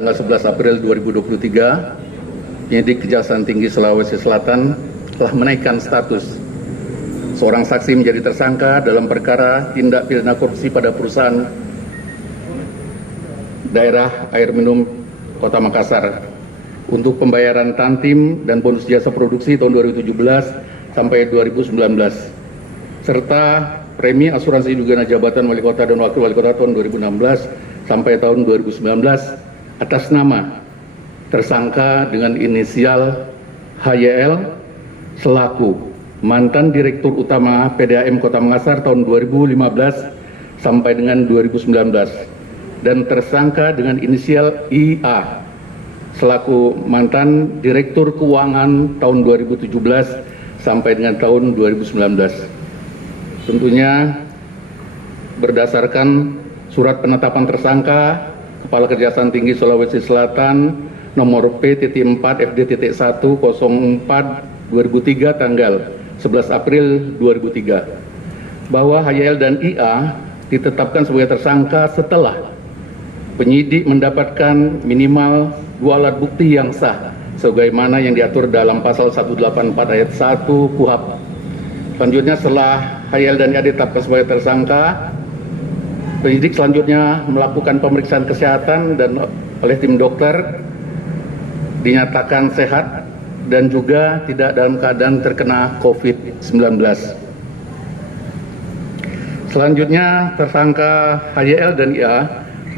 Tanggal 11 April 2023, penyidik Kejaksaan Tinggi Sulawesi Selatan telah menaikkan status seorang saksi menjadi tersangka dalam perkara tindak pidana korupsi pada perusahaan daerah air minum Kota Makassar untuk pembayaran tantim dan bonus jasa produksi tahun 2017 sampai 2019 serta premi asuransi guna jabatan wali kota dan wakil wali kota tahun 2016 sampai tahun 2019 atas nama tersangka dengan inisial HYL selaku mantan Direktur Utama PDAM Kota Makassar tahun 2015 sampai dengan 2019 dan tersangka dengan inisial IA selaku mantan Direktur Keuangan tahun 2017 sampai dengan tahun 2019. Tentunya berdasarkan surat penetapan tersangka Kepala Kejaksaan Tinggi Sulawesi Selatan nomor P.4 FD.1 04 2003 tanggal 11 April 2003 bahwa HYL dan IA ditetapkan sebagai tersangka setelah penyidik mendapatkan minimal 2 alat bukti yang sah sebagaimana yang diatur dalam pasal 184 ayat 1 KUHP. Selanjutnya setelah HYL dan IA ditetapkan sebagai tersangka, penyidik selanjutnya melakukan pemeriksaan kesehatan dan oleh tim dokter dinyatakan sehat dan juga tidak dalam keadaan terkena COVID-19. Selanjutnya tersangka HYL dan IA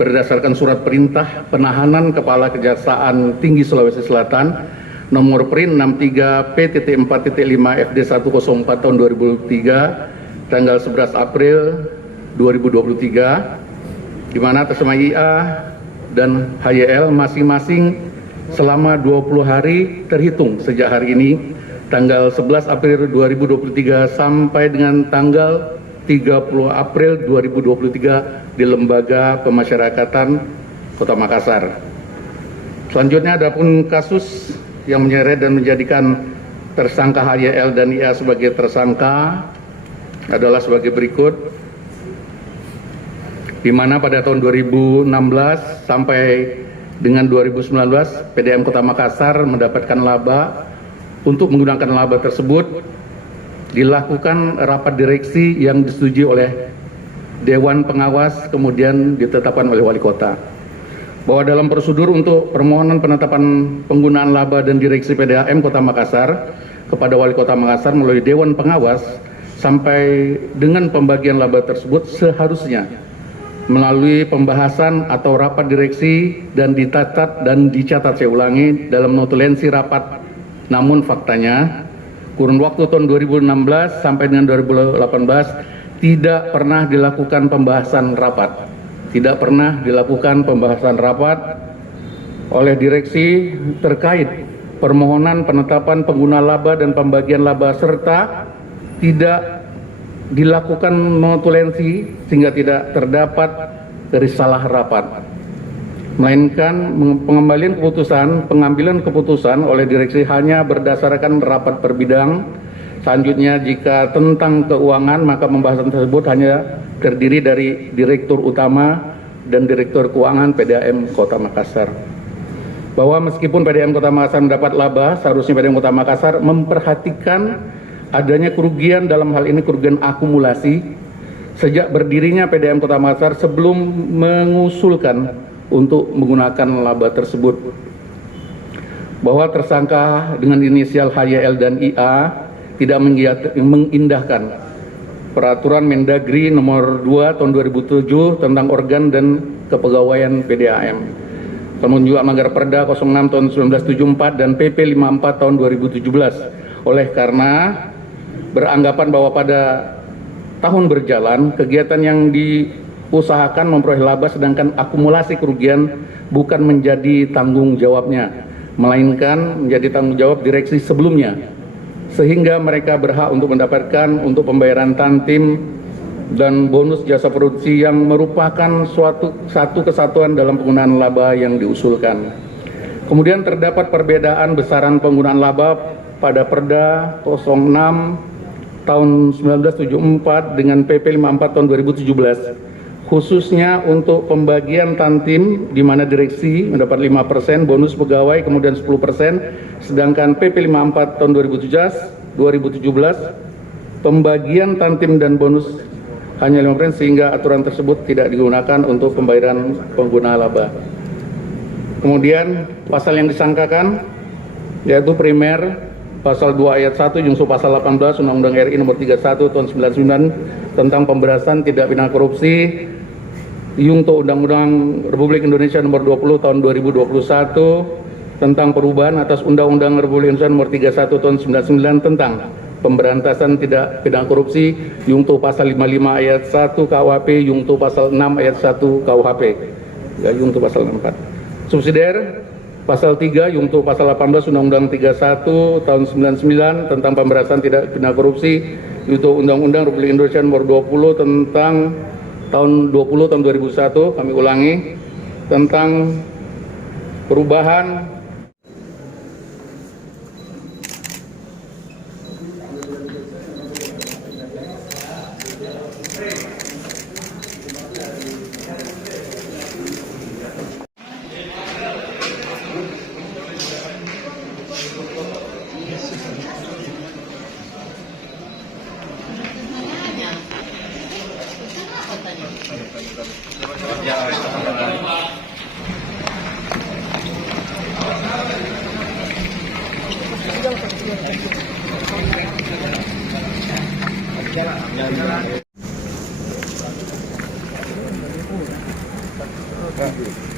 berdasarkan surat perintah penahanan Kepala Kejaksaan Tinggi Sulawesi Selatan nomor PRIN 63 P.4.5 FD104 tahun 2003 tanggal 11 April 2023 di mana atas nama IA dan HYL masing-masing selama 20 hari terhitung sejak hari ini tanggal 11 April 2023 sampai dengan tanggal 30 April 2023 di Lembaga Pemasyarakatan Kota Makassar. Selanjutnya adapun kasus yang menyeret dan menjadikan tersangka HYL dan IA sebagai tersangka adalah sebagai berikut, di mana pada tahun 2016 sampai dengan 2019 PDAM Kota Makassar mendapatkan laba. Untuk menggunakan laba tersebut dilakukan rapat direksi yang disetujui oleh Dewan Pengawas kemudian ditetapkan oleh Wali Kota. Bahwa dalam prosedur untuk permohonan penetapan penggunaan laba dan direksi PDAM Kota Makassar kepada Wali Kota Makassar melalui Dewan Pengawas sampai dengan pembagian laba tersebut seharusnya melalui pembahasan atau rapat direksi dan dicatat saya ulangi dalam notulensi rapat. Namun faktanya kurun waktu tahun 2016 sampai dengan 2018 tidak pernah dilakukan pembahasan rapat. Tidak pernah dilakukan pembahasan rapat oleh direksi terkait permohonan penetapan pengguna laba dan pembagian laba serta tidak dilakukan notulensi sehingga tidak terdapat risalah rapat, melainkan pengambilan keputusan oleh direksi hanya berdasarkan rapat per bidang. Selanjutnya jika tentang keuangan maka pembahasan tersebut hanya terdiri dari Direktur Utama dan Direktur Keuangan PDAM Kota Makassar. Bahwa meskipun PDAM Kota Makassar mendapat laba, seharusnya PDAM Kota Makassar memperhatikan adanya kerugian, dalam hal ini kerugian akumulasi sejak berdirinya PDAM Kota Makassar sebelum mengusulkan untuk menggunakan laba tersebut. Bahwa tersangka dengan inisial HYL dan IA tidak mengindahkan Peraturan Mendagri nomor 2 tahun 2007 tentang organ dan kepegawaian PDAM. Kemudian juga melanggar Perda 06 tahun 1974 dan PP 54 tahun 2017. Oleh karena beranggapan bahwa pada tahun berjalan kegiatan yang diusahakan memperoleh laba sedangkan akumulasi kerugian bukan menjadi tanggung jawabnya, melainkan menjadi tanggung jawab direksi sebelumnya, sehingga mereka berhak untuk mendapatkan untuk pembayaran tantim dan bonus jasa produksi yang merupakan satu kesatuan dalam penggunaan laba yang diusulkan. Kemudian terdapat perbedaan besaran penggunaan laba pada Perda 06 tahun 1974 dengan PP 54 tahun 2017 khususnya untuk pembagian tantim di mana direksi mendapat 5%, bonus pegawai kemudian 10%, sedangkan PP 54 tahun 2017 pembagian tantim dan bonus hanya 5% sehingga aturan tersebut tidak digunakan untuk pembayaran pengguna laba. Kemudian pasal yang disangkakan yaitu primer pasal 2 ayat 1 Jungto pasal 18 Undang-Undang RI nomor 31 tahun 99 tentang pemberantasan tindak pidana korupsi, Jungto Undang-Undang Republik Indonesia nomor 20 tahun 2021 tentang perubahan atas Undang-Undang Republik Indonesia nomor 31 tahun 99 tentang pemberantasan tindak pidana korupsi, Jungto pasal 55 ayat 1 KUHP, Jungto pasal 6 ayat 1 KUHP. Ya, Jungto pasal 4. Subsidiar pasal 3 Jungto pasal 18 Undang-Undang 31 tahun 99 tentang pemberantasan tindak pidana korupsi, Jungto Undang-Undang Republik Indonesia nomor 20 tentang tahun 20 tahun 2001, kami ulangi, tentang perubahan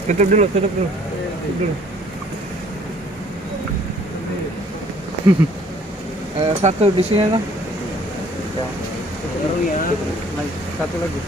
Tutup dulu. Satu di sini lah. Satu lagi.